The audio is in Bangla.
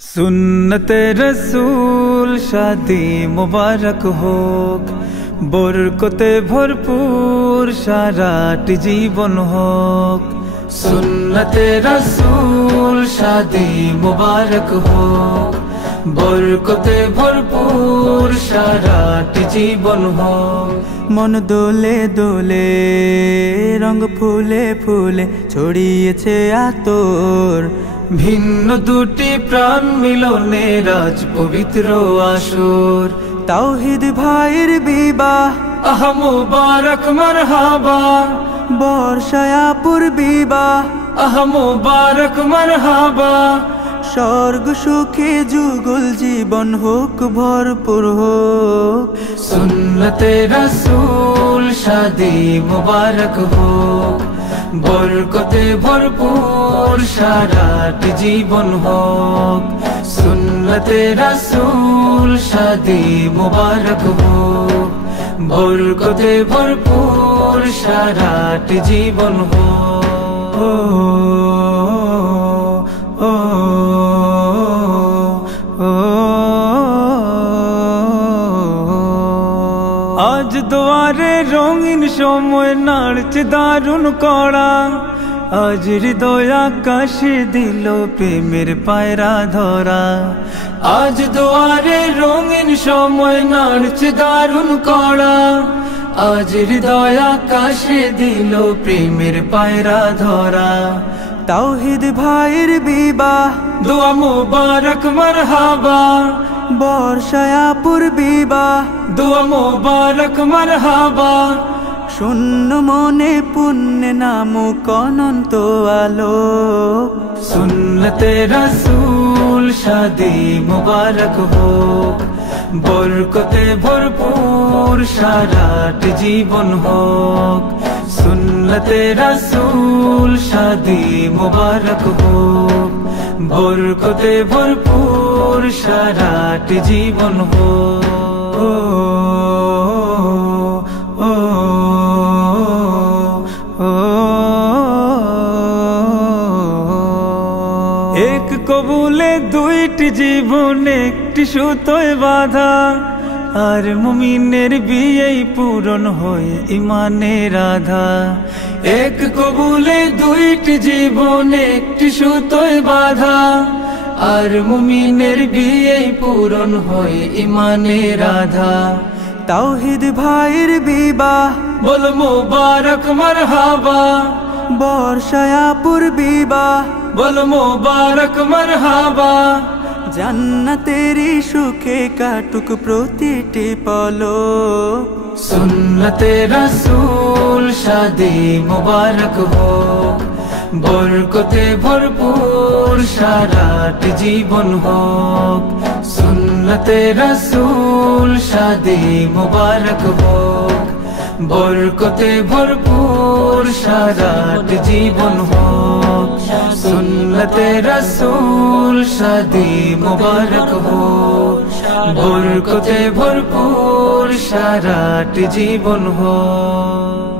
सुन्नते रसूल शादी मुबारक होक, बरकते भरपूर साराटी जीवन होक। सुन्नते रसूल शादी मुबारक होक, बरकते भरपूर साराटी जीवन होक। मन दोले दोले रंग फुले फुले ছড়িয়েছে আতর, ভিন্ন দুটি প্রাণ মিলনে রাজ পবিত্র আসর। তাওহীদ ভাইয়ের বিবাহ আহ মুবারক মারহাবা, বর্ষায় আপুর বিবাহ আহ মুবারক মারহাবা। স্বর্গ সুখে যুগল জীবন হোক ভরপুর হোক। সুন্নতে রাসূল শাদি মুবারক হোক, বরকতে ভরপুর সারাটি জীবন হোক। সুন্নতে রাসূল শাদি মুবারক হোক, বরকতে ভরপুর সারাটি জীবন হোক। আজ দুয়ারে রঙিন সময় নাড়ছে দারুণ কড়া, আজ হৃদয় আকাশে দিল প্রেমের পায়রা ধরা। আজ দুয়ারে রঙিন সময় নাড়ছে দারুণ কড়া, আজ হৃদয় আকাশে দিল প্রেমের পায়রা ধরা। তাওহীদ ভাইয়ের বিবাহ দোয়া মুবারক মারহাবা, বর্ষায় আপুর বিবাহ দোয়া মুবারক মারহাবা। শূন্য মনে পুণ্যে নামুক অনন্ত আলো। সুন্নতে রাসূল শাদি মুবারক হোক, বরকতে ভরপুর সারাটি জীবন হোক। সুন্নতে রাসূল শাদি মুবারক হোক, বরকতে ভরপুর সারাটি জীবন হোক। এক কবুলে দুইটি জীবন একটি সুতোয় বাঁধা, আর মুমিনের বিয়েই পূরণ হয় ইমানের আধা। এক কবুলে দুইটি জীবন একটি সুতোয় বাঁধা, আর মুমিনের বিয়েই পূরণ হয় ইমানের আধা। তাওহীদ ভাইয়ের বিবাহ বল মুবারক মারহাবা, বর্ষায় আপুর বিবাহ বল মুবারক মারহাবা। জান্নাতেরই সুখে কাটুক প্রতিটি পলক। সুন্নতে রাসূল শাদি মুবারক হোক, বরকতে ভরপুর সারাটি জীবন হোক। সুন্নতে রাসূল শাদি মুবারক হোক, বরকতে ভরপুর সারাটি জীবন হোক। সুন্নতে রাসূল শাদি মুবারক হোক, বরকতে ভরপুর সারাটি জীবন হোক।